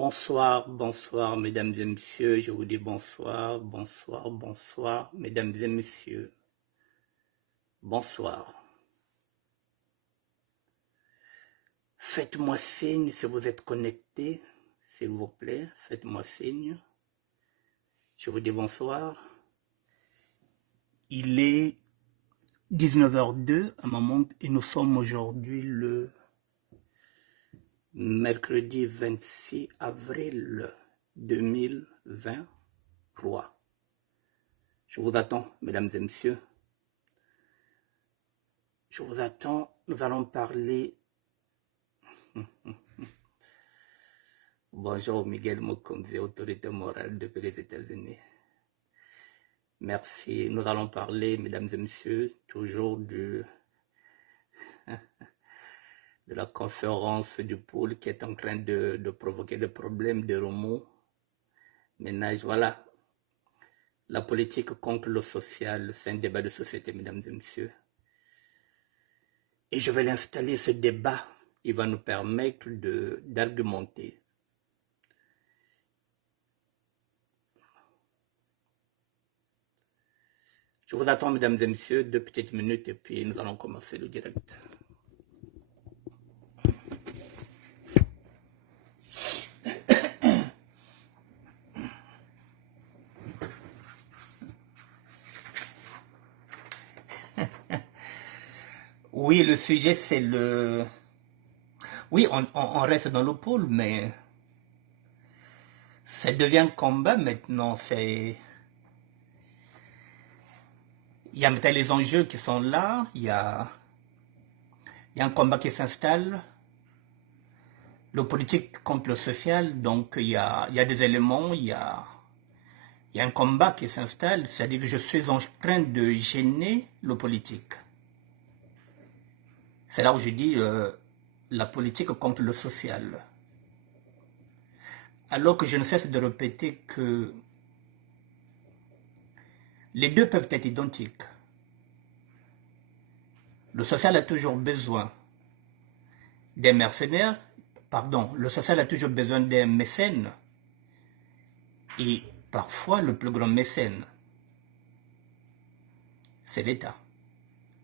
Bonsoir, bonsoir, mesdames et messieurs. Je vous dis bonsoir, bonsoir, bonsoir, mesdames et messieurs. Bonsoir. Faites-moi signe si vous êtes connectés, s'il vous plaît. Faites-moi signe. Je vous dis bonsoir. Il est 19h02 à ma montre et nous sommes aujourd'hui le mercredi 26 avril 2023. Je vous attends, mesdames et messieurs. Je vous attends. Nous allons parler. Bonjour, Miguel Mokonzi, autorité morale depuis les États-Unis. Merci. Nous allons parler, mesdames et messieurs, toujours de la conférence du pôle qui est en train de provoquer des problèmes de remous. Ménage, voilà. La politique contre le social, c'est un débat de société, mesdames et messieurs. Et je vais l'installer, ce débat. Il va nous permettre d'argumenter. Je vous attends, mesdames et messieurs, 2 petites minutes et puis nous allons commencer le direct. Oui, le sujet c'est le... Oui, on reste dans le pôle, mais ça devient un combat maintenant. Il y a peut-être les enjeux qui sont là, il y a un combat qui s'installe, le politique contre le social, donc il y a des éléments, il y a un combat qui s'installe, c'est-à-dire que je suis en train de gêner le politique. C'est là où je dis la politique contre le social. Alors que je ne cesse de répéter que les deux peuvent être identiques. Le social a toujours besoin des mercenaires, pardon, le social a toujours besoin des mécènes. Et parfois, le plus grand mécène, c'est l'État.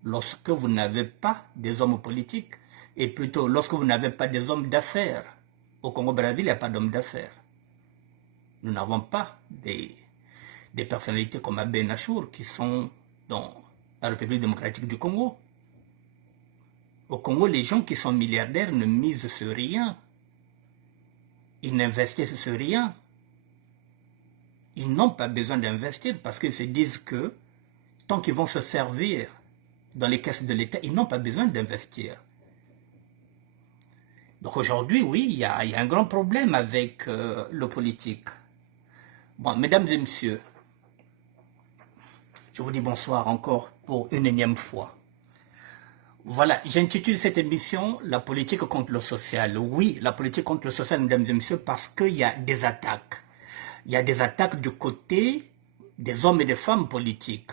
Lorsque vous n'avez pas des hommes politiques, et plutôt lorsque vous n'avez pas des hommes d'affaires, au Congo-Brazzaville, il n'y a pas d'hommes d'affaires. Nous n'avons pas des personnalités comme Abbé Nachour qui sont dans la République démocratique du Congo. Au Congo, les gens qui sont milliardaires ne misent sur rien. Ils n'investissent sur rien. Ils n'ont pas besoin d'investir parce qu'ils se disent que tant qu'ils vont se servir dans les caisses de l'État, ils n'ont pas besoin d'investir. Donc aujourd'hui, oui, il y a un grand problème avec le politique. Bon, mesdames et messieurs, je vous dis bonsoir encore pour une énième fois. Voilà, j'intitule cette émission « La politique contre le social ». Oui, la politique contre le social, mesdames et messieurs, parce qu'il y a des attaques. Il y a des attaques du côté des hommes et des femmes politiques.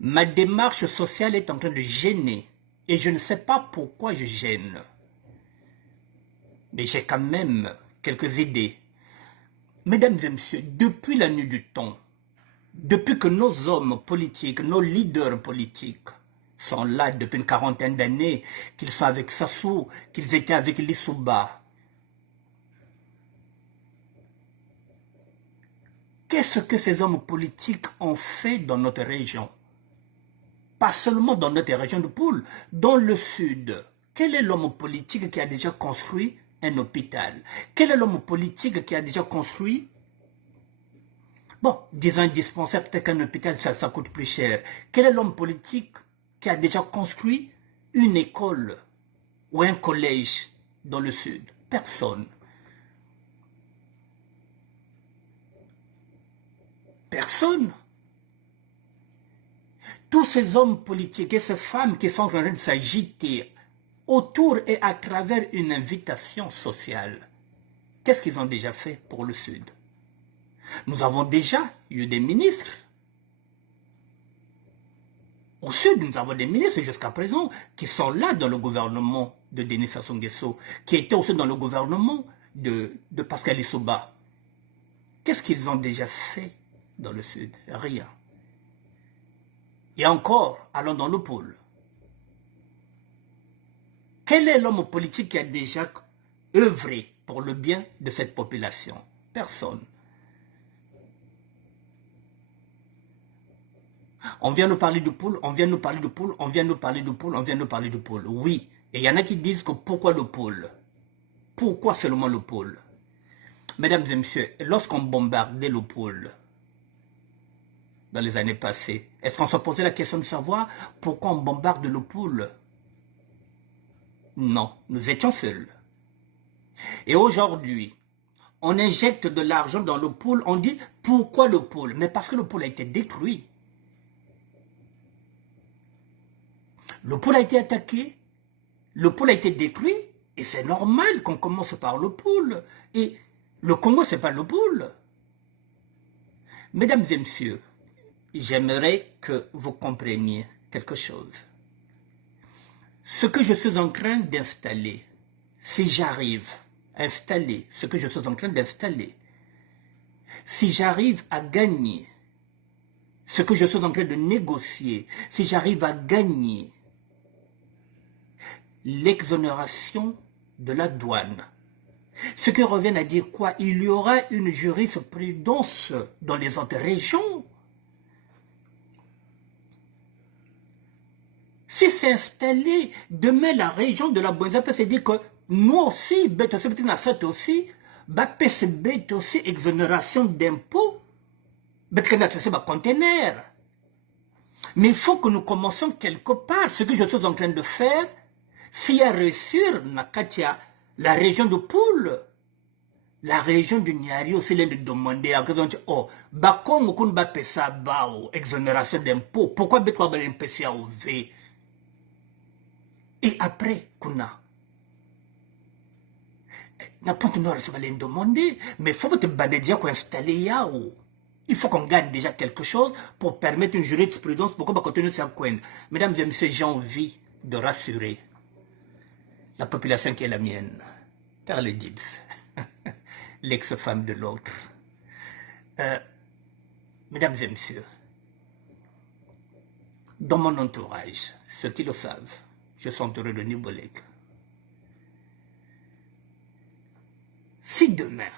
Ma démarche sociale est en train de gêner. Et je ne sais pas pourquoi je gêne. Mais j'ai quand même quelques idées. Mesdames et messieurs, depuis la nuit du temps, depuis que nos hommes politiques, nos leaders politiques sont là depuis une quarantaine d'années, qu'ils sont avec Sassou, qu'ils étaient avec Lissouba, qu'est-ce que ces hommes politiques ont fait dans notre région? Pas seulement dans notre région de Poule, dans le sud. Quel est l'homme politique qui a déjà construit un hôpital? Quel est l'homme politique qui a déjà construit... Bon, disons un dispensaire, peut-être qu'un hôpital, ça coûte plus cher. Quel est l'homme politique qui a déjà construit une école ou un collège dans le sud? Personne. Personne. Tous ces hommes politiques et ces femmes qui sont en train de s'agiter autour et à travers une invitation sociale, qu'est-ce qu'ils ont déjà fait pour le Sud? Nous avons déjà eu des ministres. Au Sud, nous avons des ministres jusqu'à présent qui sont là dans le gouvernement de Denis Sassou Nguesso, qui étaient aussi dans le gouvernement de Pascal Lissouba. Qu'est-ce qu'ils ont déjà fait dans le Sud? Rien. Et encore, allons dans le pôle. Quel est l'homme politique qui a déjà œuvré pour le bien de cette population? Personne. On vient nous parler du pôle, on vient nous parler du pôle, on vient nous parler du pôle, on vient nous parler du pôle. Oui, et il y en a qui disent que pourquoi le pôle? Pourquoi seulement le pôle? Mesdames et messieurs, lorsqu'on bombardait le pôle dans les années passées, est-ce qu'on se posait la question de savoir pourquoi on bombarde le pôle? Non, nous étions seuls. Et aujourd'hui, on injecte de l'argent dans le pôle, on dit pourquoi le pôle? Mais parce que le pôle a été détruit. Le pôle a été attaqué, le pôle a été détruit, et c'est normal qu'on commence par le pôle. Et le Congo, ce n'est pas le pôle. Mesdames et messieurs, j'aimerais que vous compreniez quelque chose. Ce que je suis en train d'installer, si j'arrive à installer ce que je suis en train d'installer, si j'arrive à gagner ce que je suis en train de négocier, si j'arrive à gagner l'exonération de la douane, ce qui revient à dire quoi? Il y aura une jurisprudence dans les autres régions. Si c'est installé, demain la région de la Bouenza peut se dire que nous aussi, aussi, aussi exonération d'impôts, conteneur. Mais il faut que nous commencions quelque part. Ce que je suis en train de faire, s'il y a réussir, la région de Poule, la région du Niari aussi, l'un de demander à oh, Bakongo kun ba pesa bao, exonération d'impôts. Pourquoi Betwa ba l'MPCA au V? Et après, Kuna. N'importe nous va les demander, mais il faut que tu badédia qu'on installe Yao. Il faut qu'on gagne déjà quelque chose pour permettre une jurisprudence pour qu'on continue à coin. Mesdames et messieurs, j'ai envie de rassurer la population qui est la mienne, par le Dibs, l'ex-femme de l'autre. Mesdames et messieurs, dans mon entourage, ceux qui le savent, je suis entouré de Nibolek. Si demain,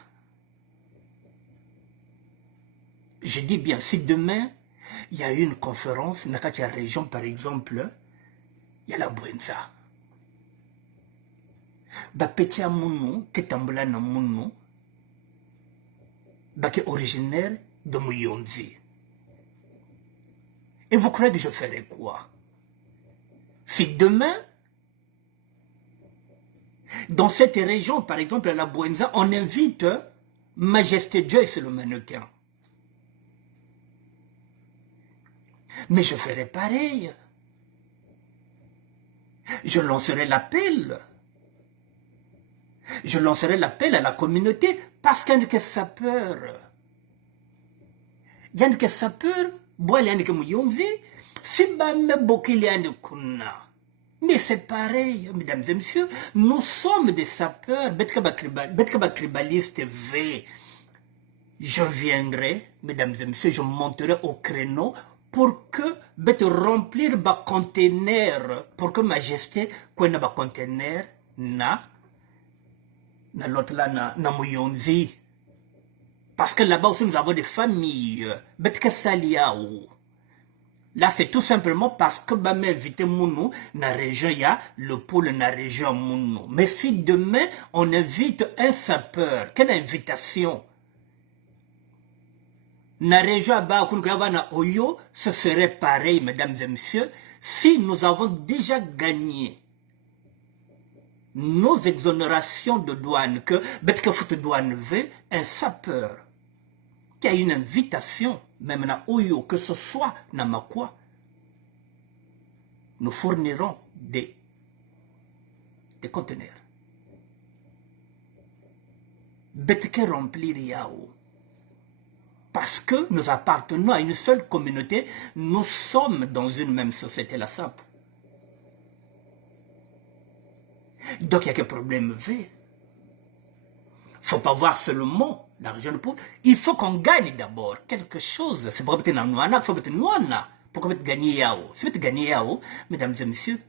je dis bien, si demain, il y a eu une conférence, dans la région par exemple, il y a la Bouenza. Petit Amounou, qui est Amounou, qui est originaire de Mouyonzi. Et vous croyez que je ferai quoi? Si demain, dans cette région, par exemple à la Bouenza, on invite Majesté Joyce le mannequin. Mais je ferai pareil. Je lancerai l'appel. Je lancerai l'appel à la communauté parce qu'il y a des sapeurs. Il y a des sapeurs, il y a des mouyonzi, si me bokil y a des kuna. Mais c'est pareil, mesdames et messieurs, nous sommes des sapeurs, betkabakribaliste V. Je viendrai, mesdames et messieurs, je monterai au créneau pour que remplir ba conteneur, pour que Majesté, qu'on a ba conteneur, na l'autre là, na Mouyonzi. Parce que là-bas aussi, nous avons des familles. Là, c'est tout simplement parce que je vais inviter Mounou dans la région, il y a le pôle dans la région Mounou. Mais si demain, on invite un sapeur, quelle invitation? Dans la région à Oyo, ce serait pareil, mesdames et messieurs, si nous avons déjà gagné nos exonérations de douane, que Betkefout douane veut, un sapeur qui a une invitation, même à Oyo, que ce soit dans Makwa, nous fournirons des conteneurs. Betke remplir Yao. Parce que nous appartenons à une seule communauté, nous sommes dans une même société, la SAP. Donc il y a quel problème V. faut pas voir seulement la région de Poul. Il faut qu'on gagne d'abord quelque chose. C'est pour peut-être Nouana, il faut peut-être Nouana, pour peut-être gagner Yao. C'est peut-être gagner Yao, mesdames et messieurs.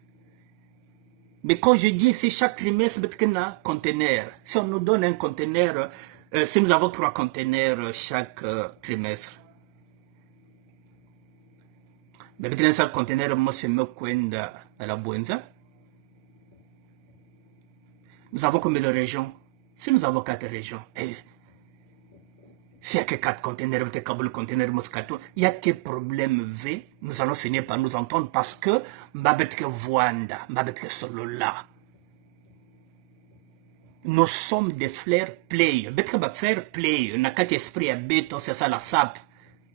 Mais quand je dis c'est chaque trimestre, c'est peut-être un conteneur. Si on nous donne un conteneur, si nous avons 3 conteneurs chaque trimestre, mais peut-être un seul conteneur, moi c'est me coin à la Buenza. Nous avons combien de régions? Si nous avons 4 régions, s'il n'y a que 4 conteneurs, peut-être Kaboul conteneur Moscato, il n'y a que problème V, nous allons finir par nous entendre parce que Mbabetke Voanda, Mbabetke Solola. Nous sommes des flair play. Betke ba fair play. N'a qu'à esprit à béton, c'est ça la sape.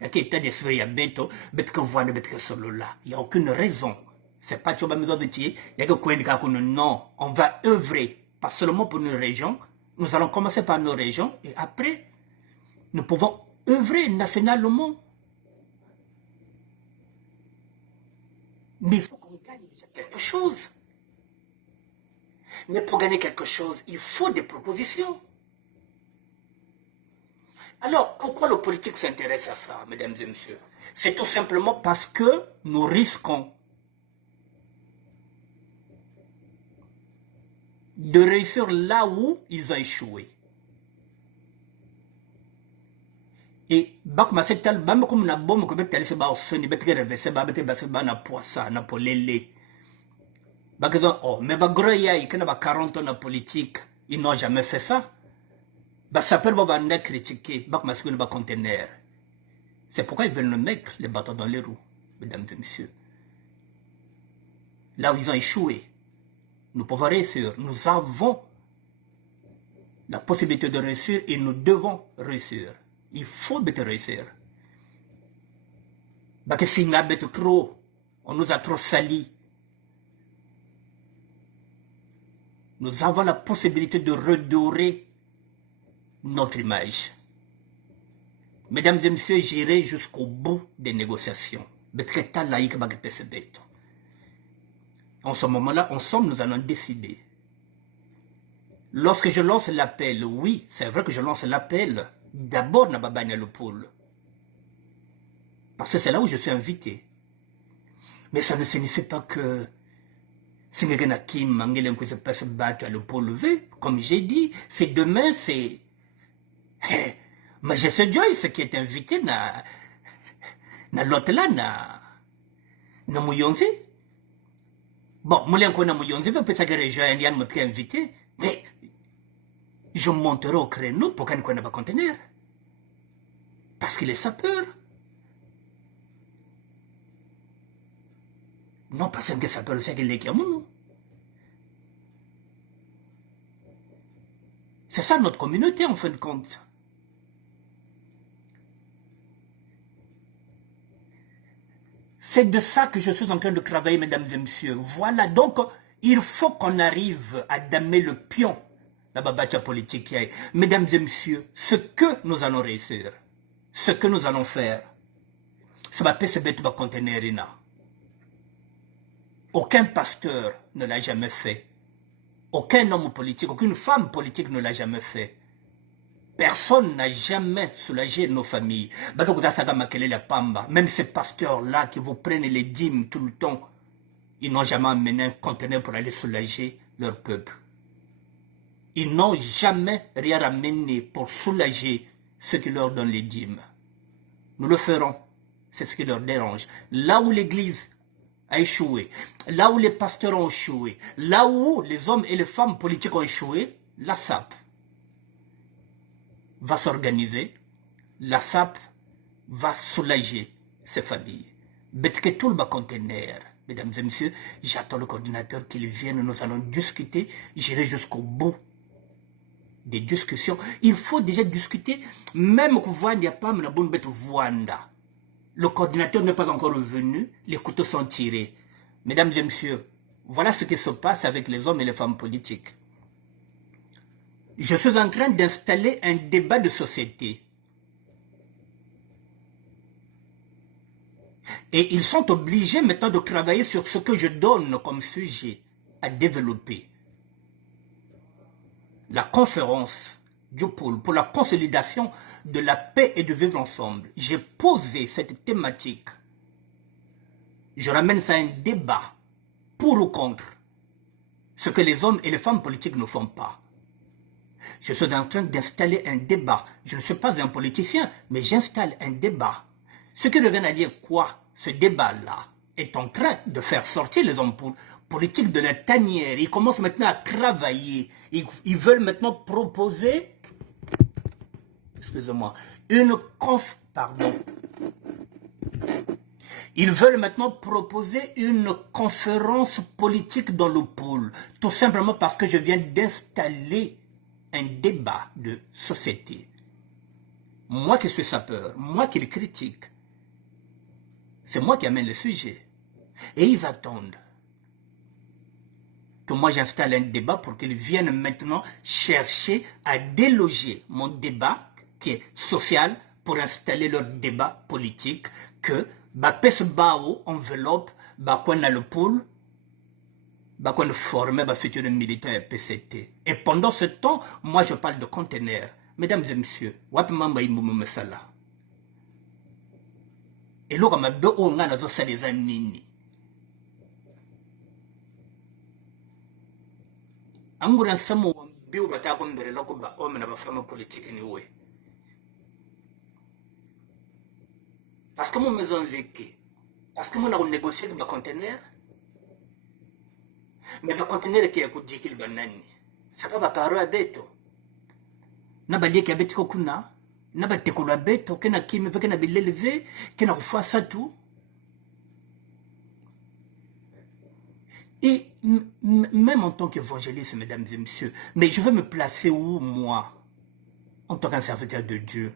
Il y a qu'à état d'esprit à béton, Betke Voanda, Betke Solola. Il n'y a aucune raison. C'est pas Tchoba Maison de Thier. Il y a que Kouendika non. On va œuvrer, pas seulement pour nos régions. Nous allons commencer par nos régions et après, nous pouvons œuvrer nationalement. Mais il faut qu'on gagne déjà quelque chose. Mais pour gagner quelque chose, il faut des propositions. Alors, pourquoi le politique s'intéresse à ça, mesdames et messieurs? C'est tout simplement parce que nous risquons de réussir là où ils ont échoué. Et bak masetal bamba comme na bombe ko betali se ba osoni betre reverse ba bete ba se ba na poissa na polele. Bak oh mais ba groya i kana ba 40 ans na politique, ils n'ont jamais fait ça. Ba s'appelle ba vanda critiquer bak masquine ba conteneur. C'est pourquoi ils veulent nous mettre les bâtons dans les roues, mesdames et messieurs. Là où ils ont échoué, nous pouvons réussir. Nous avons la possibilité de réussir et nous devons réussir. Il faut réussir. Parce que si on trop, on nous a trop sali. Nous avons la possibilité de redorer notre image. Mesdames et messieurs, j'irai jusqu'au bout des négociations. En ce moment-là, ensemble, nous allons décider. Lorsque je lance l'appel, oui, c'est vrai que je lance l'appel. D'abord, Nababane le pôle. Parce que c'est là où je suis invité. Mais ça ne signifie pas que si quelqu'un qui mangele que se passe battre à le pôle V, comme j'ai dit, c'est demain, c'est. Mais je sais Joyce qui est invité na l'autre là, na Mouyonzi. Bon, Moulin Kona Mouyonzi veut peut-être que rejoindre Yann Motke invité, mais. Je monterai au créneau pour qu'on ne va pas contenir. Parce qu'il est sapeur. Non, parce que sapeur, c'est qu'il est Kiamoun. C'est ça notre communauté, en fin de compte. C'est de ça que je suis en train de travailler, mesdames et messieurs. Voilà, donc, il faut qu'on arrive à damer le pion. La babacha politique. Mesdames et messieurs, ce que nous allons réussir, ce que nous allons faire, ça va se mettre dans contenir. Aucun pasteur ne l'a jamais fait. Aucun homme politique, aucune femme politique ne l'a jamais fait. Personne n'a jamais soulagé nos familles. Même ces pasteurs-là qui vous prennent les dîmes tout le temps, ils n'ont jamais amené un conteneur pour aller soulager leur peuple. Ils n'ont jamais rien ramené pour soulager ceux qui leur donnent les dîmes. Nous le ferons. C'est ce qui leur dérange. Là où l'Église a échoué, là où les pasteurs ont échoué, là où les hommes et les femmes politiques ont échoué, la SAP va s'organiser, la SAP va soulager ces familles. Betke tout le conteneur. Mesdames et messieurs, j'attends le coordinateur qu'il vienne, nous allons discuter, j'irai jusqu'au bout des discussions. Il faut déjà discuter, même que vous n'y a pas, mais la bonne bête Voanda. Le coordinateur n'est pas encore revenu, les couteaux sont tirés. Mesdames et messieurs, voilà ce qui se passe avec les hommes et les femmes politiques. Je suis en train d'installer un débat de société. Et ils sont obligés maintenant de travailler sur ce que je donne comme sujet à développer. La conférence du pôle pour la consolidation de la paix et du vivre ensemble. J'ai posé cette thématique. Je ramène ça à un débat pour ou contre ce que les hommes et les femmes politiques ne font pas. Je suis en train d'installer un débat. Je ne suis pas un politicien, mais j'installe un débat. Ce qui revient à dire quoi? Ce débat-là est en train de faire sortir les hommes politiques de la tanière. Ils commencent maintenant à travailler. Ils veulent maintenant proposer, excusez-moi, Ils veulent maintenant proposer une conférence politique dans le pôle, tout simplement parce que je viens d'installer un débat de société. Moi qui suis sapeur, moi qui le critique, c'est moi qui amène le sujet. Et ils attendent que moi j'installe un débat pour qu'ils viennent maintenant chercher à déloger mon débat qui est social pour installer leur débat politique que pes bao enveloppe qu'on a le pôle qu'on forme futur militaire PCT. Et pendant ce temps, moi je parle de conteneurs. Mesdames et messieurs, et là, on a deux on a les années. Anguran samo biu bata ko mbere lako ba o mena ba femme politique ni we. Parce que mon maison zeki. Parce que mon a négocié avec le conteneur. Mais le conteneur qui a coûté qu'il banani. C'est pas bakaro abeto. Na balie ki abeti ko kuna. Na batekolo abeto kena kimi veke na bilelevé kena kufwa satu. Et même en tant qu'évangéliste, mesdames et messieurs, mais je veux me placer où, moi, en tant qu'un serviteur de Dieu?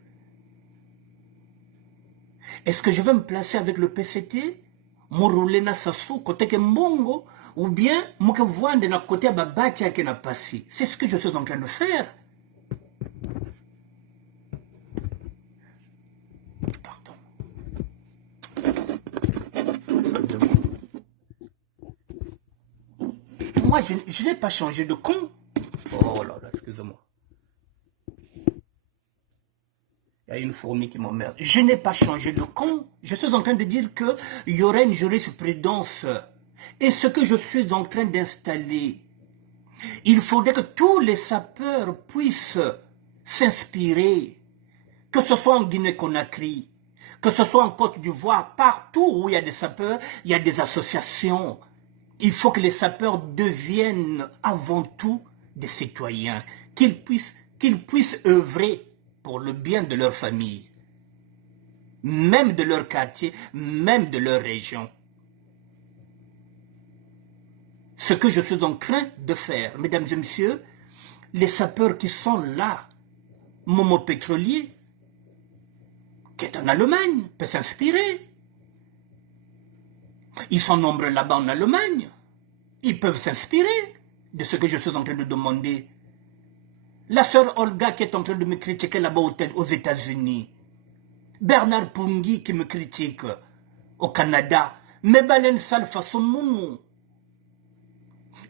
Est-ce que je veux me placer avec le PCT, Morolena Sassou, côté que Mbongo, ou bien, moi que vois de notre côté à Babatia qui n'a pas si? C'est ce que je suis en train de faire. Pardon. Moi, je n'ai pas changé de con. Oh là là, excusez-moi. Il y a une fourmi qui m'emmerde. Je n'ai pas changé de con. Je suis en train de dire qu'il y aurait une jurisprudence. Et ce que je suis en train d'installer, il faudrait que tous les sapeurs puissent s'inspirer. Que ce soit en Guinée-Conakry, que ce soit en Côte d'Ivoire, partout où il y a des sapeurs, il y a des associations. Il faut que les sapeurs deviennent avant tout des citoyens, qu'ils puissent œuvrer pour le bien de leur famille, même de leur quartier, même de leur région. Ce que je suis en train de faire, mesdames et messieurs, les sapeurs qui sont là, Momo Pétrolier, qui est en Allemagne, peut s'inspirer. Ils sont nombreux là-bas en Allemagne. Ils peuvent s'inspirer de ce que je suis en train de demander. La sœur Olga qui est en train de me critiquer là-bas aux États-Unis. Bernard Pungui qui me critique au Canada. Mebalen Salfa Somoumou.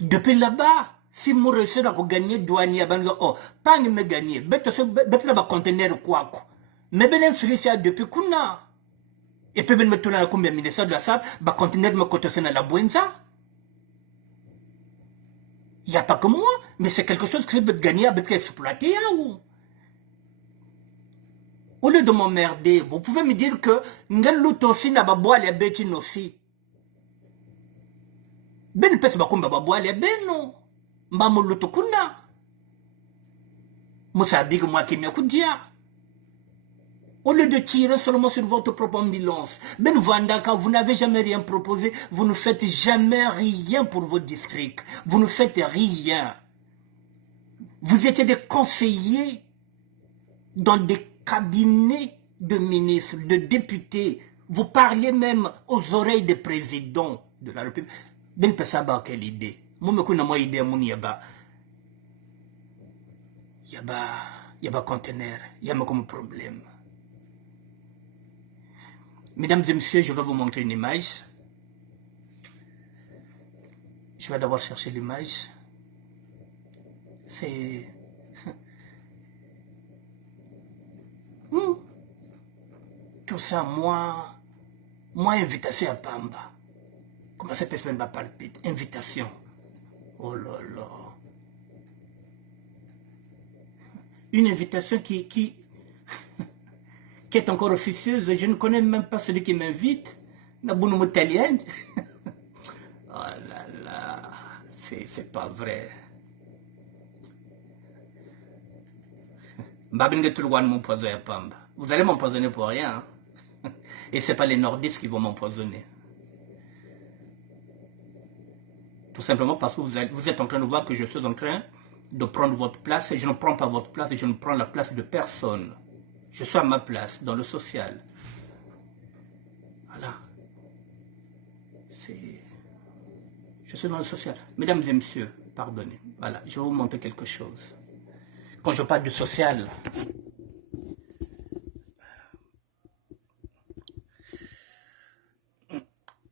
Depuis là-bas, si je réussis à gagner douanier, oh, pas me gagner. Bête là-bas conteneur quoi. Mebelen Felicia depuis Kuna. Et puis, me tourner à combien de ministères de la SAP, conteneur me cote à la Buenza. Il n'y a pas que moi, mais c'est quelque chose que je peux gagner avec exploiter. Au lieu de m'emmerder, vous pouvez me dire que Ngeluto aussi n'a pas boire les bêtes aussi. Ben pes ba kumba ba boire les bêtes non. Mbamo luto kuna. Moussa dit que moi qui m'y dia. Au lieu de tirer seulement sur votre propre ambulance, Ben Vandaka, vous n'avez jamais rien proposé, vous ne faites jamais rien pour votre district, vous ne faites rien. Vous étiez des conseillers dans des cabinets de ministres, de députés, vous parliez même aux oreilles des présidents de la République. Ben Pesaba, quelle idée? Moi, je n'ai idée, yaba conteneur, yaba comme problème. Mesdames et messieurs, je vais vous montrer une image. Je vais d'abord chercher l'image. C'est tout ça, moi, invitation à Pamba. Comment cette personne va palpiter? Invitation. Oh là là. Une invitation qui est encore officieuse. Je ne connais même pas celui qui m'invite. Nabounou Moutalienne. Oh là là. C'est pas vrai. Vous allez m'empoisonner pour rien. Hein? Et ce n'est pas les nordistes qui vont m'empoisonner. Tout simplement parce que vous êtes en train de voir que je suis en train de prendre votre place et je ne prends pas votre place et je ne prends la place de personne. Je suis à ma place dans le social. Voilà. Je suis dans le social. Mesdames et messieurs, pardonnez. Voilà, je vais vous montrer quelque chose. Quand je parle du social,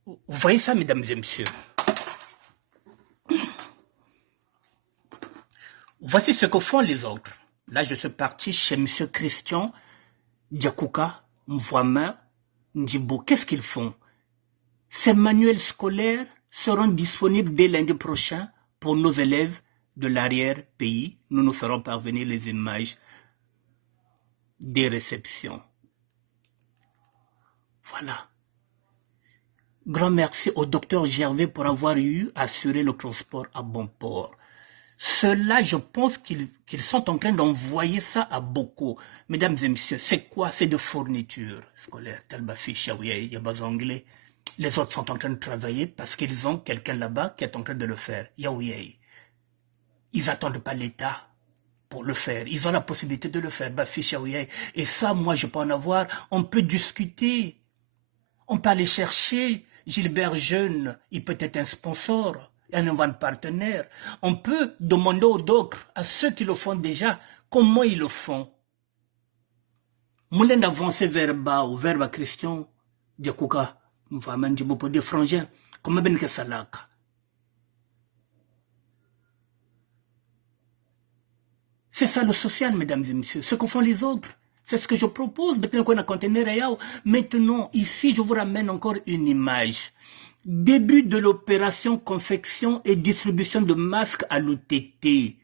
vous voyez ça, mesdames et messieurs? Voici ce que font les autres. Là, je suis parti chez M. Christian Diakouka, Mvouama, Ndjibo. Qu'est-ce qu'ils font? Ces manuels scolaires seront disponibles dès lundi prochain pour nos élèves de l'arrière-pays. Nous nous ferons parvenir les images des réceptions. Voilà. Grand merci au docteur Gervais pour avoir eu assuré le transport à bon port. Ceux-là, je pense qu'ils sont en train d'envoyer ça à beaucoup. Mesdames et messieurs, c'est quoi? C'est de fournitures scolaires. Talbafiche, il y a pas anglais. Les autres sont en train de travailler parce qu'ils ont quelqu'un là-bas qui est en train de le faire. Yaouyé. Ils n'attendent pas l'État pour le faire. Ils ont la possibilité de le faire. Et ça, moi, je peux en avoir. On peut discuter. On peut aller chercher Gilbert Jeune. Il peut être un sponsor, un partenaire. On peut demander aux autres, à ceux qui le font déjà, comment ils le font. Moulin d'avancer vers bas, ou vers Christian Diakouka. Pour des frangins, comme Ben Kessalaka. C'est ça le social, mesdames et messieurs, ce que font les autres. C'est ce que je propose. Maintenant, ici, je vous ramène encore une image. Début de l'opération confection et distribution de masques à l'OTT,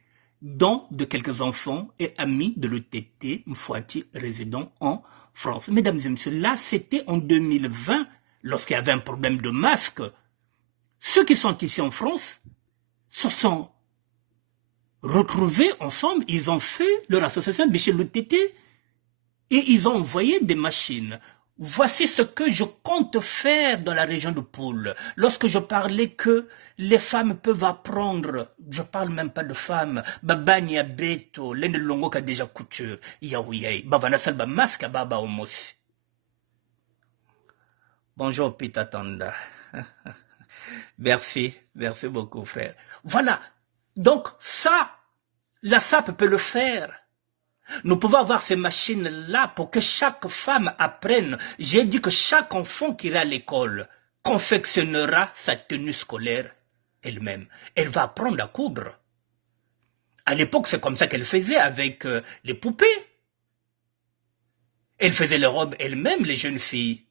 dont de quelques enfants et amis de l'OTT, Mfouati, résidant en France. Mesdames et messieurs, là, c'était en 2020, lorsqu'il y avait un problème de masques. Ceux qui sont ici en France se sont retrouvés ensemble, ils ont fait leur association Michel l'OTT et ils ont envoyé des machines. Voici ce que je compte faire dans la région de Poul. Lorsque je parlais que les femmes peuvent apprendre, je parle même pas de femmes, babani beto, l'un de longo qui a déjà couture, yaouyay, bavana salba masque baba omos. Bonjour Pita Tanda. Merci beaucoup frère. Voilà, donc ça, la SAP peut le faire. Nous pouvons avoir ces machines-là pour que chaque femme apprenne. J'ai dit que chaque enfant qui ira à l'école confectionnera sa tenue scolaire elle-même. Elle va apprendre à coudre. À l'époque, c'est comme ça qu'elle faisait avec les poupées. Elle faisait les robes elle-même, les jeunes filles.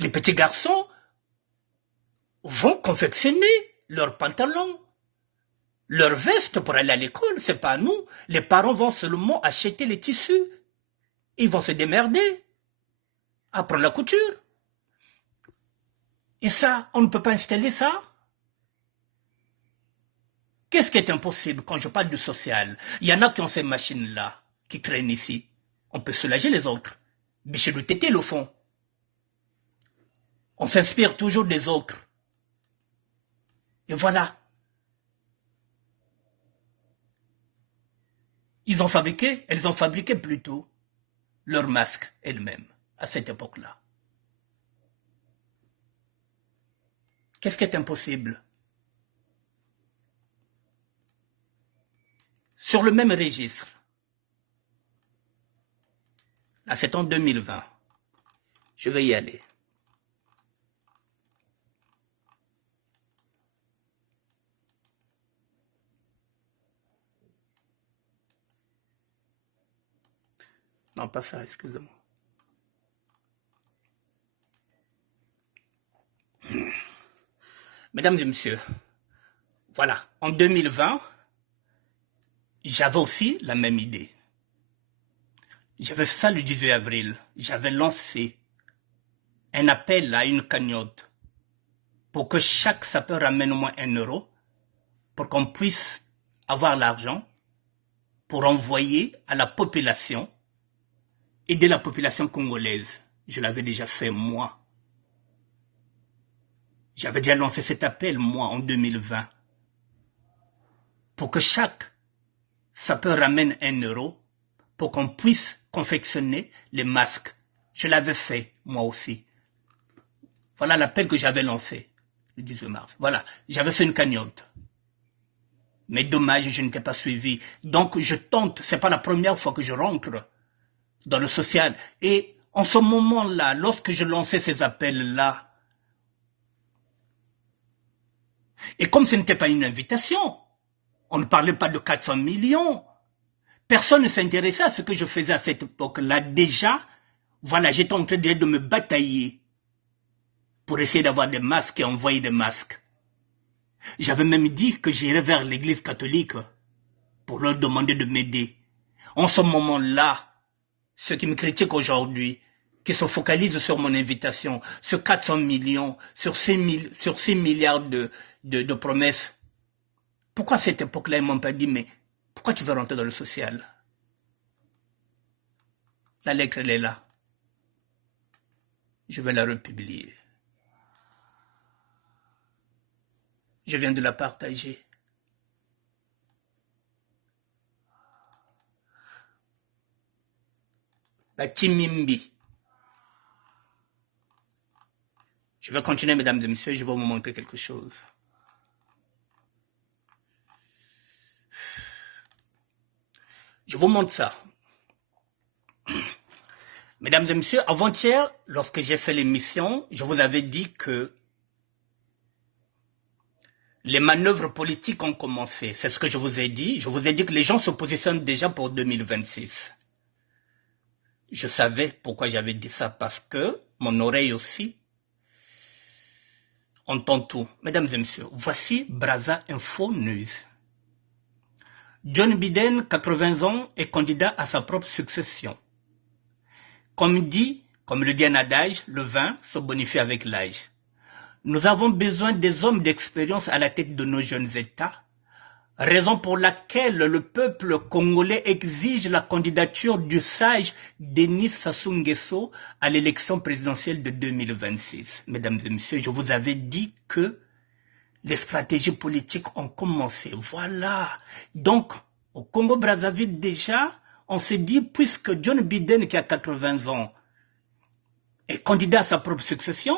Les petits garçons vont confectionner leurs pantalons. Leur veste pour aller à l'école, c'est pas nous. Les parents vont seulement acheter les tissus. Ils vont se démerder. Apprendre la couture. Et ça, on ne peut pas installer ça. Qu'est-ce qui est impossible quand je parle du social? Il y en a qui ont ces machines-là, qui traînent ici. On peut soulager les autres. Mais chez le tété, le fond. On s'inspire toujours des autres. Et voilà. Elles ont fabriqué plutôt leurs masques elles-mêmes à cette époque-là. Qu'est-ce qui est impossible? Sur le même registre, là c'est en 2020, je vais y aller. Non, pas ça, excusez-moi. Mesdames et messieurs, voilà, en 2020, j'avais aussi la même idée. J'avais fait ça le 18 avril. J'avais lancé un appel à une cagnotte pour que chaque sapeur ramène au moins 1 euro pour qu'on puisse avoir l'argent pour envoyer à la population, aider la population congolaise. Je l'avais déjà fait moi. J'avais déjà lancé cet appel moi en 2020 pour que chaque sapeur ramène 1 euro pour qu'on puisse confectionner les masques. Je l'avais fait moi aussi. Voilà l'appel que j'avais lancé le 18 mars. Voilà, j'avais fait une cagnotte. Mais dommage, je n'étais pas suivi. Donc je tente, c'est pas la première fois que je rentre dans le social. Et en ce moment-là, lorsque je lançais ces appels-là, et comme ce n'était pas une invitation, on ne parlait pas de 400 millions, personne ne s'intéressait à ce que je faisais à cette époque-là. Déjà, voilà, j'étais en train de me batailler pour essayer d'avoir des masques et envoyer des masques. J'avais même dit que j'irais vers l'église catholique pour leur demander de m'aider. En ce moment-là, ceux qui me critiquent aujourd'hui, qui se focalisent sur mon invitation, sur 400 millions, sur 6 milliards de promesses, pourquoi à cette époque-là, ils ne m'ont pas dit, mais pourquoi tu veux rentrer dans le social? La lettre, elle est là. Je vais la republier. Je viens de la partager. Batimimbi. Je vais continuer, mesdames et messieurs, je vais vous montrer quelque chose. Je vous montre ça. Mesdames et messieurs, avant-hier, lorsque j'ai fait l'émission, je vous avais dit que les manœuvres politiques ont commencé. C'est ce que je vous ai dit. Je vous ai dit que les gens se positionnent déjà pour 2026. Je savais pourquoi j'avais dit ça, parce que mon oreille aussi entend tout. Mesdames et messieurs, voici Brazza Info News. John Biden, 80 ans, est candidat à sa propre succession. Comme le dit un adage, le vin se bonifie avec l'âge. Nous avons besoin des hommes d'expérience à la tête de nos jeunes États, raison pour laquelle le peuple congolais exige la candidature du sage Denis Sassou Nguesso à l'élection présidentielle de 2026. Mesdames et messieurs, je vous avais dit que les stratégies politiques ont commencé. Voilà. Donc, au Congo-Brazzaville déjà, on se dit, puisque John Biden, qui a 80 ans, est candidat à sa propre succession,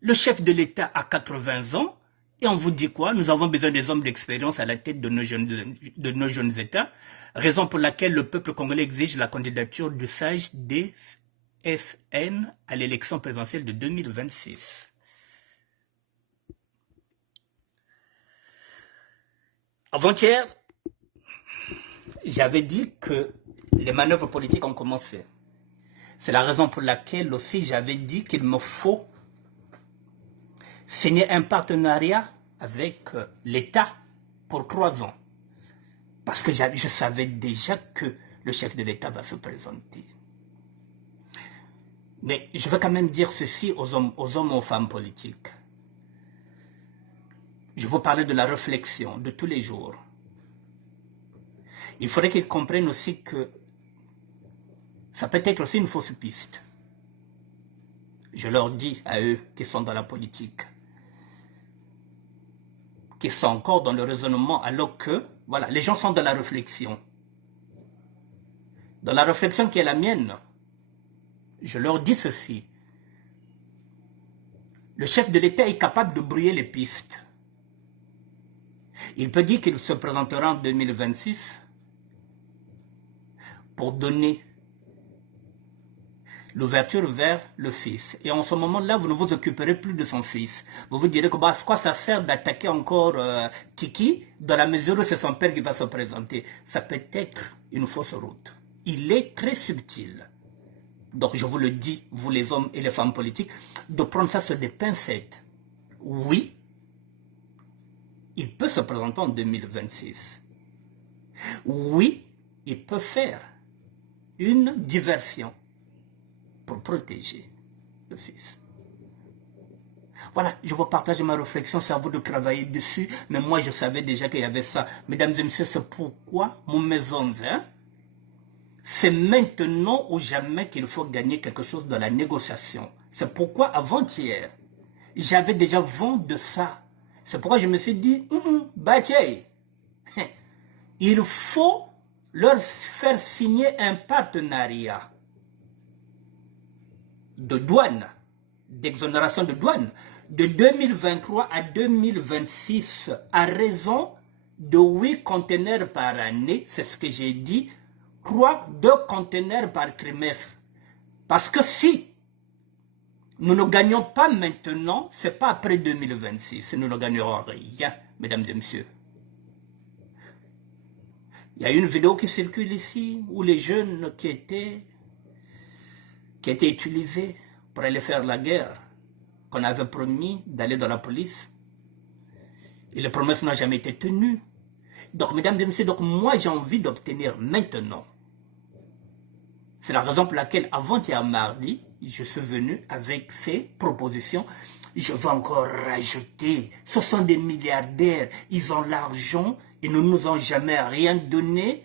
le chef de l'État a 80 ans, et on vous dit quoi? Nous avons besoin des hommes d'expérience à la tête de nos jeunes États, raison pour laquelle le peuple congolais exige la candidature du sage DSN à l'élection présidentielle de 2026. Avant-hier, j'avais dit que les manœuvres politiques ont commencé. C'est la raison pour laquelle aussi j'avais dit qu'il me faut signer un partenariat avec l'État pour 3 ans. Parce que je savais déjà que le chef de l'État va se présenter. Mais je veux quand même dire ceci aux hommes et aux femmes politiques. Je veux parler de la réflexion de tous les jours. Il faudrait qu'ils comprennent aussi que ça peut être aussi une fausse piste. Je leur dis à eux qui sont dans la politique, qui sont encore dans le raisonnement, alors que, voilà, les gens sont dans la réflexion. Dans la réflexion qui est la mienne, je leur dis ceci. Le chef de l'État est capable de brouiller les pistes. Il peut dire qu'il se présentera en 2026 pour donner l'ouverture vers le fils. Et en ce moment-là, vous ne vous occuperez plus de son fils. Vous vous direz que bah, quoi ça sert d'attaquer encore Kiki dans la mesure où c'est son père qui va se présenter. Ça peut être une fausse route. Il est très subtil. Donc je vous le dis, vous les hommes et les femmes politiques, de prendre ça sur des pincettes. Oui, il peut se présenter en 2026. Oui, il peut faire une diversion pour protéger le fils. Voilà, je vous partage ma réflexion, c'est à vous de travailler dessus, mais moi je savais déjà qu'il y avait ça. Mesdames et messieurs, c'est pourquoi mon maison, hein, c'est maintenant ou jamais qu'il faut gagner quelque chose dans la négociation. C'est pourquoi avant-hier, j'avais déjà vent de ça. C'est pourquoi je me suis dit, Bachey, il faut leur faire signer un partenariat de douane, d'exonération de douane, de 2023 à 2026, à raison de 8 conteneurs par année, c'est ce que j'ai dit, 2 conteneurs par trimestre. Parce que si nous ne gagnons pas maintenant, ce n'est pas après 2026, nous ne gagnerons rien, mesdames et messieurs. Il y a une vidéo qui circule ici, où les jeunes qui étaient utilisés pour aller faire la guerre, qu'on avait promis d'aller dans la police, et les promesses n'ont jamais été tenues. Donc, mesdames et messieurs, donc moi j'ai envie d'obtenir maintenant. C'est la raison pour laquelle, avant-hier mardi, je suis venu avec ces propositions. Je vais encore rajouter, ce sont des milliardaires, ils ont l'argent, ils ne nous ont jamais rien donné.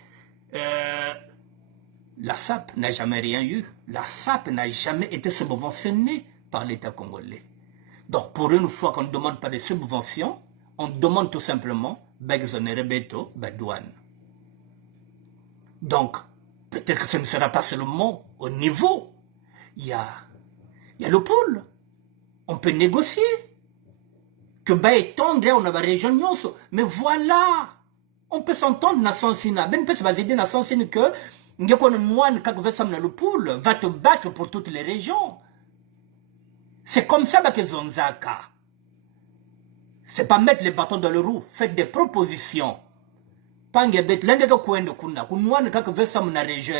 La SAP n'a jamais rien eu. La SAP n'a jamais été subventionnée par l'État congolais. Donc, pour une fois qu'on ne demande pas de subventions, on demande tout simplement d'exonérer Beto, douane. Donc, peut-être que ce ne sera pas seulement au niveau. Il y a le pôle. On peut négocier. Que étendre, on a la région Nyonso. Mais voilà. On peut s'entendre dans son sina. Ben peut se baser dans son sina que le pôle va te battre pour toutes les régions. C'est comme ça que Zonzaka. C'est pas mettre les bâtons dans le roue. Faites des propositions. Pangebet, l'un kwende kuna. Kunouane kaka vesa mna région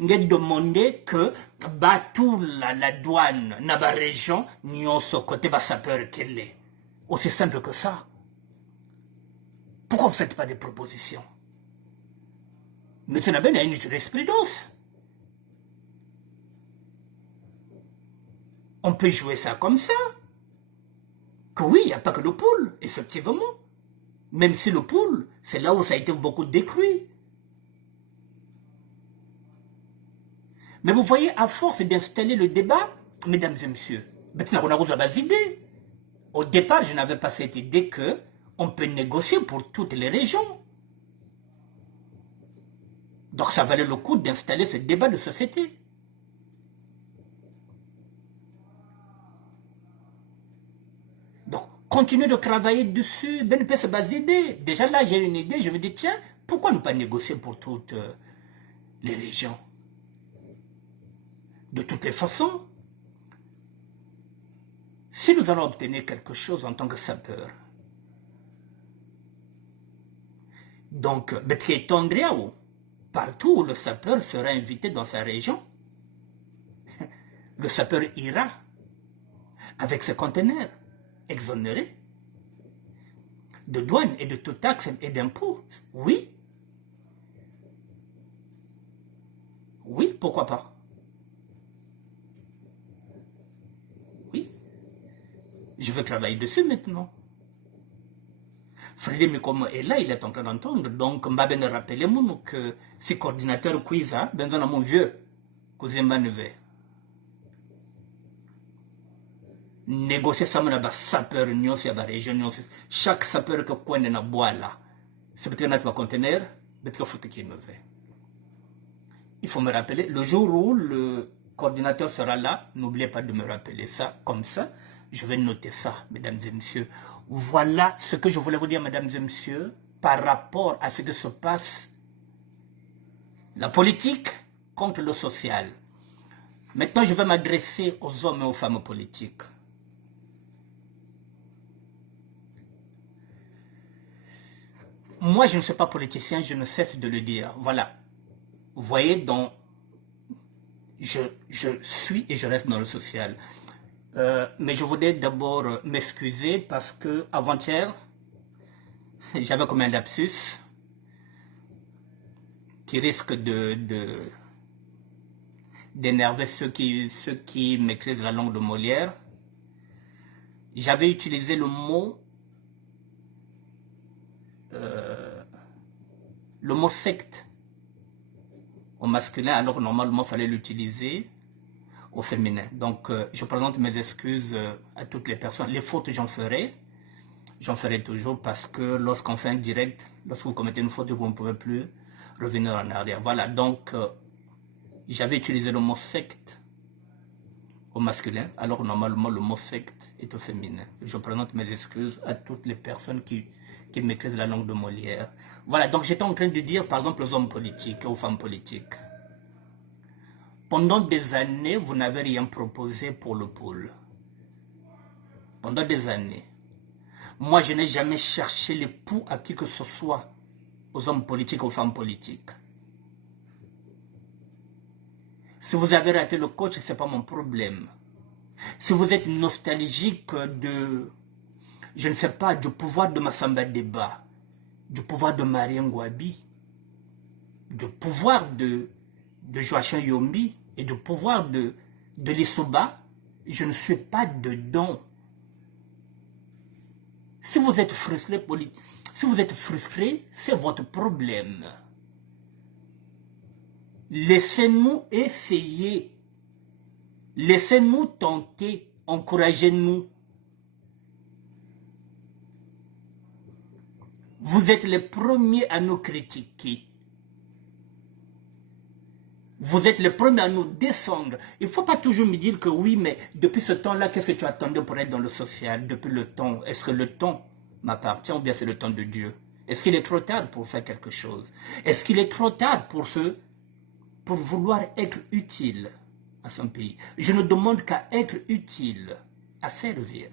nge demander que batou la douane na ba région nyonso côté ba sapeur qu'elle est. Aussi simple que ça. Pourquoi vous ne faites pas des propositions? Mais ce n'a pas une jurisprudence. On peut jouer ça comme ça. Que oui, il n'y a pas que le pôle, effectivement. Même si le pôle, c'est là où ça a été beaucoup détruit. Mais vous voyez, à force d'installer le débat, mesdames et messieurs, au départ, je n'avais pas cette idée qu'on peut négocier pour toutes les régions. Donc ça valait le coup d'installer ce débat de société. Donc, continuer de travailler dessus, BNP se base d'idées. Déjà là, j'ai une idée, je me dis, tiens, pourquoi ne pas négocier pour toutes les régions? De toutes les façons, si nous allons obtenir quelque chose en tant que sapeur, donc, partout où le sapeur sera invité dans sa région, le sapeur ira avec ses conteneurs exonérés de douane et de toute taxe et d'impôts. Oui. Oui, pourquoi pas? Oui. Je vais travailler dessus maintenant. Frédéric Mikomo est là, il est en train d'entendre. Donc, Mbaben rappelez-moi que si coordinateur Kouiza, Benzana mon vieux, Kouzemba Neve. Négocier ça, mon sapeur, nyonsi, la région, nyonsi. Chaque sapeur que coin na bois là, c'est peut-être notre conteneur, peut-être qu'il faut qu'il me fait. Il faut me rappeler, le jour où le coordinateur sera là, n'oubliez pas de me rappeler ça, comme ça, je vais noter ça, mesdames et messieurs. Voilà ce que je voulais vous dire, mesdames et messieurs, par rapport à ce que se passe, la politique contre le social. Maintenant, je vais m'adresser aux hommes et aux femmes politiques. Moi, je ne suis pas politicien, je ne cesse de le dire. Voilà. Vous voyez, donc, je suis et je reste dans le social. Mais je voudrais d'abord m'excuser parce que avant-hier, J'avais comme un lapsus qui risque d'énerver ceux qui maîtrisent la langue de Molière. J'avais utilisé le mot secte au masculin, alors que normalement il fallait l'utiliser au féminin. Donc je présente mes excuses à toutes les personnes. Les fautes, j'en ferai toujours, parce que lorsqu'on fait un direct, lorsque vous commettez une faute, vous ne pouvez plus revenir en arrière. Voilà, donc j'avais utilisé le mot secte au masculin, alors normalement le mot secte est au féminin. Je présente mes excuses à toutes les personnes qui maîtrisent la langue de Molière. Voilà, donc j'étais en train de dire, par exemple, aux hommes politiques et aux femmes politiques. Pendant des années, vous n'avez rien proposé pour le pôle. Pendant des années. Moi, je n'ai jamais cherché les poux à qui que ce soit, aux hommes politiques, aux femmes politiques. Si vous avez raté le coach, ce n'est pas mon problème. Si vous êtes nostalgique de, je ne sais pas, du pouvoir de Massamba Deba, du pouvoir de Marien Ngouabi, du pouvoir de Joachim Yombi et du pouvoir de Lissoba, je ne suis pas dedans. Si vous êtes frustré, c'est votre problème. Laissez-nous essayer. Laissez-nous tenter. Encouragez-nous. Vous êtes les premiers à nous critiquer. Vous êtes les premiers à nous descendre. Il ne faut pas toujours me dire que oui, mais depuis ce temps-là, qu'est-ce que tu attendais pour être dans le social? Depuis le temps, est-ce que le temps m'appartient ou bien c'est le temps de Dieu? Est-ce qu'il est trop tard pour faire quelque chose? Est-ce qu'il est trop tard pour vouloir être utile à son pays? Je ne demande qu'à être utile, à servir.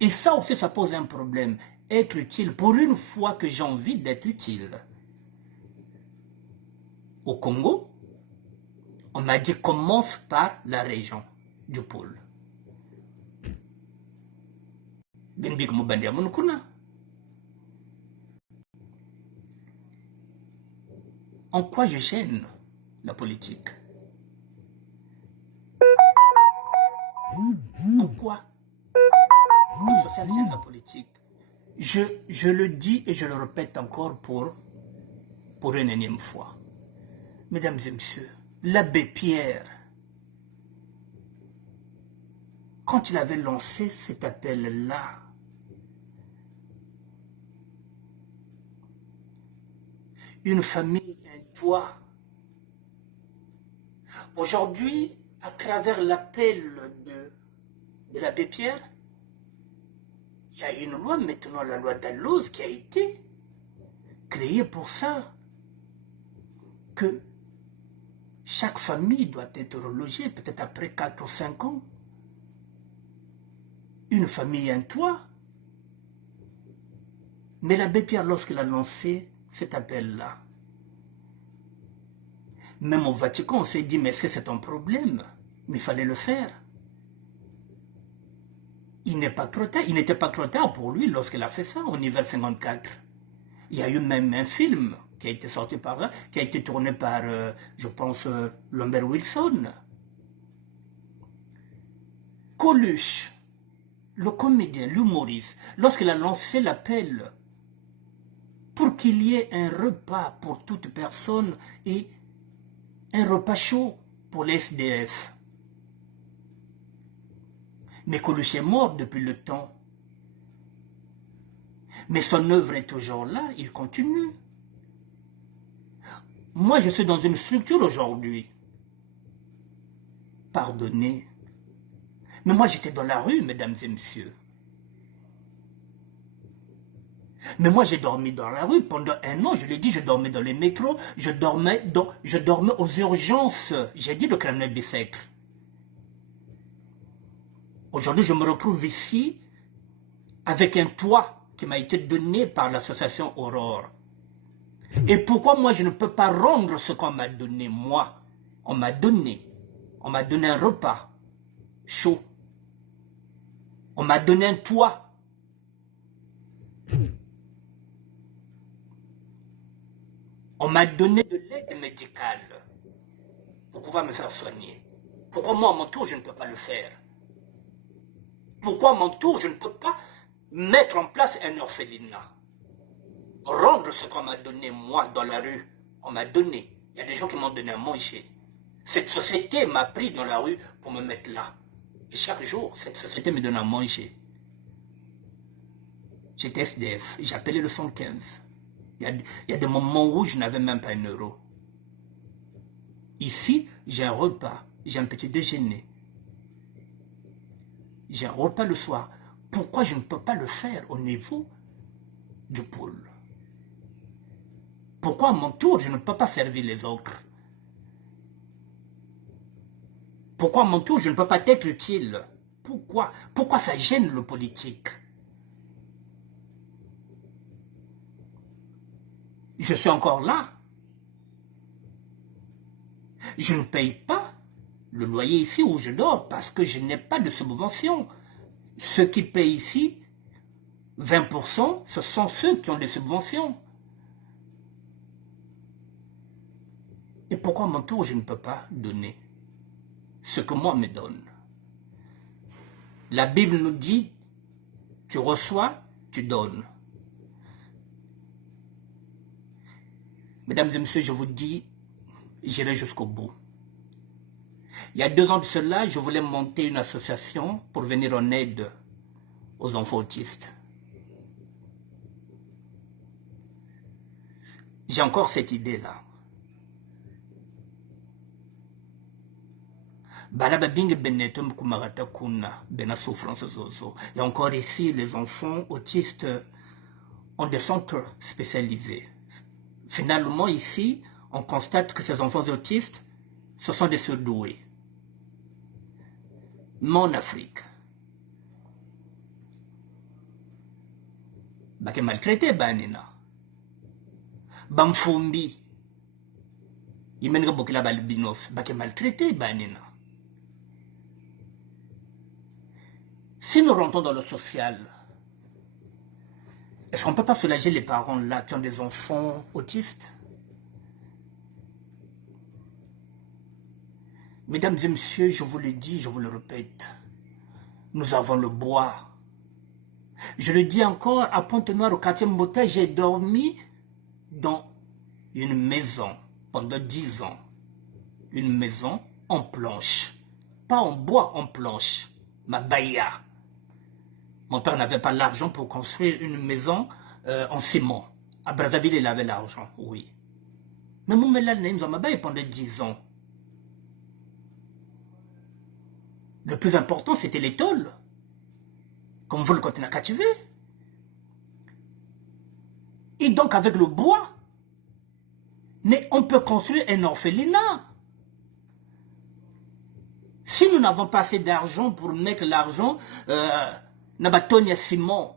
Et ça aussi, ça pose un problème. Être utile, pour une fois que j'ai envie d'être utile. Au Congo, on m'a dit commence par la région du pôle. En quoi je gêne la politique? En quoi le social gêne la politique? Je le dis et je le répète encore pour une énième fois. Mesdames et messieurs, l'abbé Pierre, quand il avait lancé cet appel-là, une famille, un toit. Aujourd'hui, à travers l'appel de l'abbé Pierre, il y a une loi, maintenant la loi Dalloz, qui a été créée pour ça, que chaque famille doit être relogée, peut-être après 4 ou 5 ans. Une famille, un toit. Mais l'abbé Pierre, lorsqu'il a lancé cet appel-là, même au Vatican, on s'est dit, mais est-ce que c'est un problème? Mais il fallait le faire. Il n'est pas trop tard. Il n'était pas trop tard pour lui lorsqu'il a fait ça, en hiver 54. Il y a eu même un film qui a été sorti qui a été tourné par, je pense, Lambert Wilson. Coluche, le comédien, l'humoriste, lorsqu'il a lancé l'appel pour qu'il y ait un repas pour toute personne et un repas chaud pour les SDF. Mais Coluche est mort depuis le temps. Mais son œuvre est toujours là, il continue. Moi, je suis dans une structure aujourd'hui. Pardonnez. Mais moi, j'étais dans la rue, mesdames et messieurs. Mais moi, j'ai dormi dans la rue pendant 1 an. Je l'ai dit, je dormais dans les métros. Je dormais aux urgences. J'ai dit le crâne bissec. Aujourd'hui, je me retrouve ici avec un toit qui m'a été donné par l'association Aurore. Et pourquoi moi, je ne peux pas rendre ce qu'on m'a donné, moi? On m'a donné un repas chaud. On m'a donné un toit. On m'a donné de l'aide médicale pour pouvoir me faire soigner. Pourquoi moi, à mon tour, je ne peux pas le faire? Pourquoi à mon tour, je ne peux pas mettre en place un orphelinat? Rendre ce qu'on m'a donné, moi, dans la rue. On m'a donné. Il y a des gens qui m'ont donné à manger. Cette société m'a pris dans la rue pour me mettre là. Et chaque jour, cette société me donne à manger. J'étais SDF, j'appelais le 115. Il y a des moments où je n'avais même pas 1 euro. Ici, j'ai un repas, j'ai un petit déjeuner. J'ai un repas le soir. Pourquoi je ne peux pas le faire au niveau du pôle? Pourquoi à mon tour, je ne peux pas servir les autres? Pourquoi à mon tour, je ne peux pas être utile? Pourquoi? Pourquoi ça gêne le politique? Je suis encore là. Je ne paye pas le loyer ici où je dors parce que je n'ai pas de subvention. Ceux qui payent ici, 20%, ce sont ceux qui ont des subventions. Et pourquoi à mon tour, je ne peux pas donner ce que moi me donne? La Bible nous dit, tu reçois, tu donnes. Mesdames et messieurs, je vous dis, j'irai jusqu'au bout. Il y a 2 ans de cela, je voulais monter une association pour venir en aide aux enfants autistes. J'ai encore cette idée-là. Et encore ici, les enfants autistes ont des centres spécialisés. Finalement, ici, on constate que ces enfants autistes, ce sont des surdoués. Mais en Afrique, baki maltraité banina. Bamfumbi, imenga bokila balbinos, baki maltraité banina. Si nous rentrons dans le social, est-ce qu'on ne peut pas soulager les parents là qui ont des enfants autistes? Mesdames et messieurs, je vous le dis, je vous le répète, nous avons le bois. Je le dis encore, à Pointe-Noire, au quartier Mbota, j'ai dormi dans une maison pendant 10 ans. Une maison en planche. Pas en bois, en planche. Ma baïa. Mon père n'avait pas l'argent pour construire une maison en ciment. À Brazzaville, il avait l'argent, oui. Mais mon mélal n'a ma baïa pendant 10 ans. Le plus important, c'était les tôles. Comme vous le continuez à cultiver. Et donc, avec le bois, mais on peut construire un orphelinat. Si nous n'avons pas assez d'argent pour mettre l'argent, Nabatonia Simon,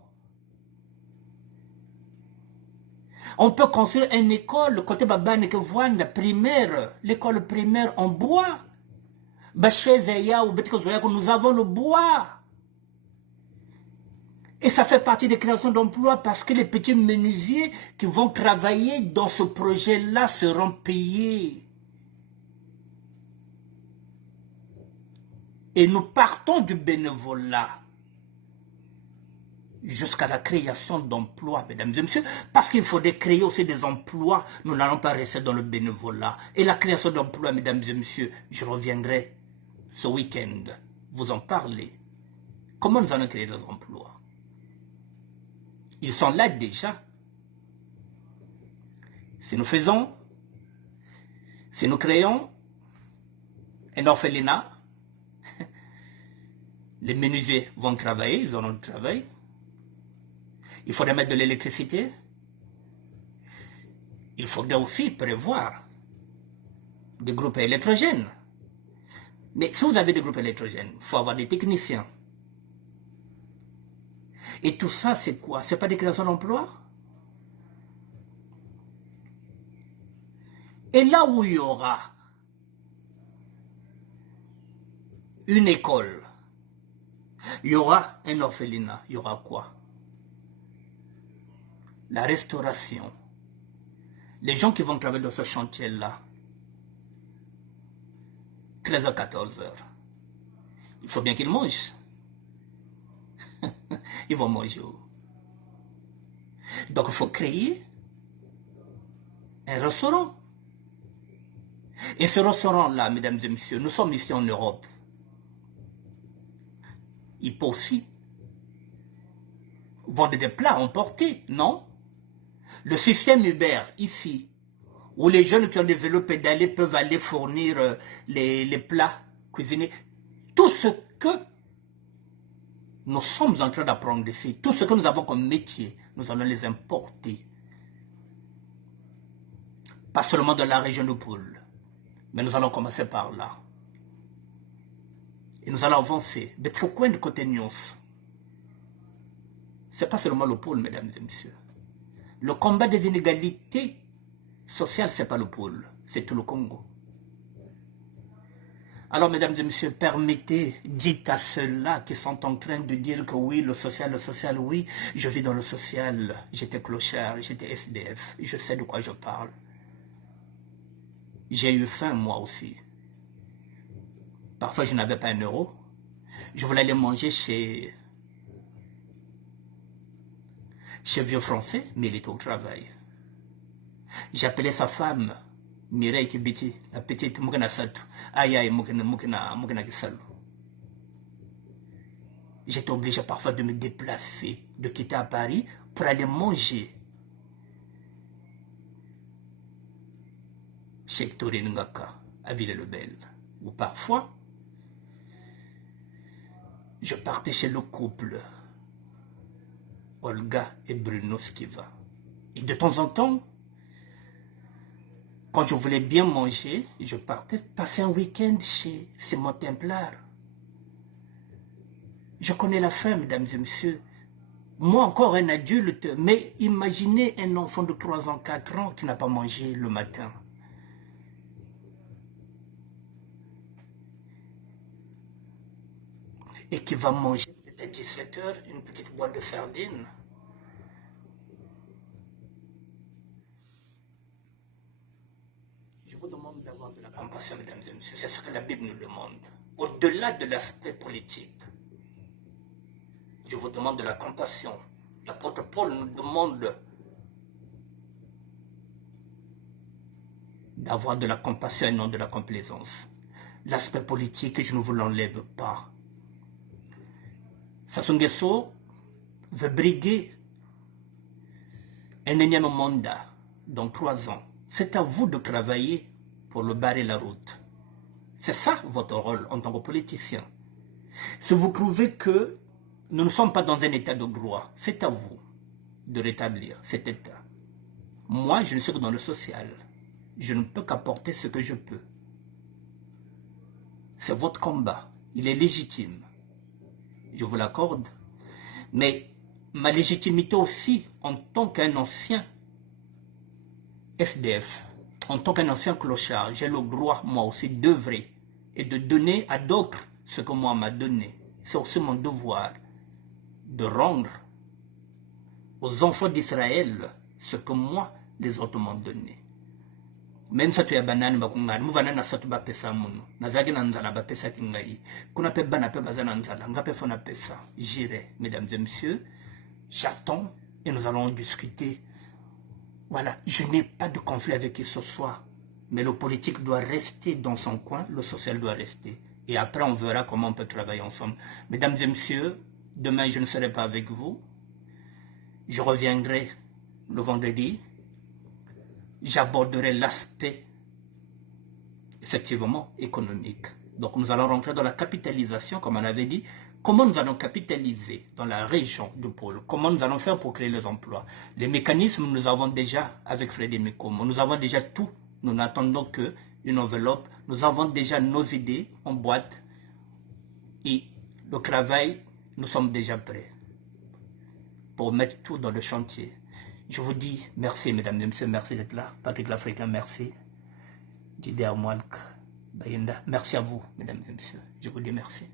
on peut construire une école, côté Babane que voit primaire, l'école primaire en bois. Nous avons le bois. Et ça fait partie des créations d'emplois parce que les petits menuisiers qui vont travailler dans ce projet-là seront payés. Et nous partons du bénévolat jusqu'à la création d'emplois, mesdames et messieurs, parce qu'il faudrait créer aussi des emplois. Nous n'allons pas rester dans le bénévolat. Et la création d'emplois, mesdames et messieurs, je reviendrai ce week-end vous en parler. Comment nous allons créer des emplois? Ils sont là déjà. Si nous faisons, si nous créons un orphelinat, les menuisiers vont travailler, ils auront du travail. Il faudrait mettre de l'électricité. Il faudrait aussi prévoir des groupes électrogènes. Mais si vous avez des groupes électrogènes, il faut avoir des techniciens. Et tout ça, c'est quoi? C'est pas des créations d'emplois? Et là où il y aura une école, il y aura un orphelinat, il y aura quoi? la restauration. Les gens qui vont travailler dans ce chantier-là, 13 à 14 heures, il faut bien qu'ils mangent. Ils vont manger où? Donc il faut créer un restaurant. Et ce restaurant-là, mesdames et messieurs, nous sommes ici en Europe. Il peut aussi vendre des plats emportés, non? Le système Uber, ici, où les jeunes qui ont des vélos pédalés peuvent aller fournir les plats cuisinés. Tout ce que nous sommes en train d'apprendre ici, tout ce que nous avons comme métier, nous allons les importer. Pas seulement de la région de Poule, mais nous allons commencer par là. Et nous allons avancer. De trop coin de côté Nyons. Ce n'est pas seulement le pôle, mesdames et messieurs. Le combat des inégalités sociales, ce n'est pas le pôle, c'est tout le Congo. Alors, mesdames et messieurs, permettez, dites à ceux-là qui sont en train de dire que oui, le social, oui, je vis dans le social, j'étais clochard, j'étais SDF, je sais de quoi je parle. J'ai eu faim, moi aussi. Parfois, je n'avais pas 1 euro. Je voulais aller manger chez Vieux Français, mais il était au travail. J'appelais sa femme, Mireille Kibiti, la petite Mukena Satou. Aïe aïe, Mukena Kisalou. J'étais obligé parfois de me déplacer, de quitter à Paris pour aller manger chez Touré Ngaka, à Ville-le-Bel. Ou parfois, je partais chez le couple Olga et Bruno Skiva. Et de temps en temps, quand je voulais bien manger, je partais passer un week-end chez Simon Templar. Je connais la faim, mesdames et messieurs. Moi encore un adulte, mais imaginez un enfant de 3 ans, 4 ans qui n'a pas mangé le matin. Et qui va manger peut-être 17 heures une petite boîte de sardines. Je vous demande d'avoir de la compassion, mesdames et messieurs. C'est ce que la Bible nous demande. Au-delà de l'aspect politique, je vous demande de la compassion. L'apôtre Paul nous demande d'avoir de la compassion et non de la complaisance. L'aspect politique, je ne vous l'enlève pas. Sassou Nguesso veut briguer un énième mandat dans 3 ans. C'est à vous de travailler pour le barrer la route. C'est ça votre rôle en tant que politicien. Si vous trouvez que nous ne sommes pas dans un état de droit, c'est à vous de rétablir cet état. Moi, je ne suis que dans le social. Je ne peux qu'apporter ce que je peux. C'est votre combat. Il est légitime. Je vous l'accorde. Mais ma légitimité aussi, en tant qu'un ancien SDF, en tant qu'un ancien clochard, j'ai le droit, moi aussi, d'œuvrer et de donner à d'autres ce que moi m'a donné. C'est aussi mon devoir de rendre aux enfants d'Israël ce que moi, les autres m'ont donné. Même si tu es banane, mouvana na satu ba pesa munu. Nazagi na nzala ba pesa kingai. Kuna pe bana pe bazana nzala. Nga pe fona pesa. J'irai, mesdames et messieurs. J'attends et nous allons discuter. Voilà, je n'ai pas de conflit avec qui que ce soit. Mais le politique doit rester dans son coin, le social doit rester. Et après, on verra comment on peut travailler ensemble. Mesdames et messieurs, demain, je ne serai pas avec vous. Je reviendrai le vendredi. J'aborderai l'aspect, effectivement, économique. Donc, nous allons rentrer dans la capitalisation, comme on avait dit. Comment nous allons capitaliser dans la région du pôle? Comment nous allons faire pour créer les emplois? Les mécanismes, nous avons déjà, avec Frédéric Mikomo, nous avons déjà tout. Nous n'attendons qu'une enveloppe. Nous avons déjà nos idées en boîte. Et le travail, nous sommes déjà prêts pour mettre tout dans le chantier. Je vous dis merci, mesdames et messieurs, merci d'être là. Patrick l'Africain, merci. Didier Armoilk, Bayenda, merci à vous, mesdames et messieurs. Je vous dis merci.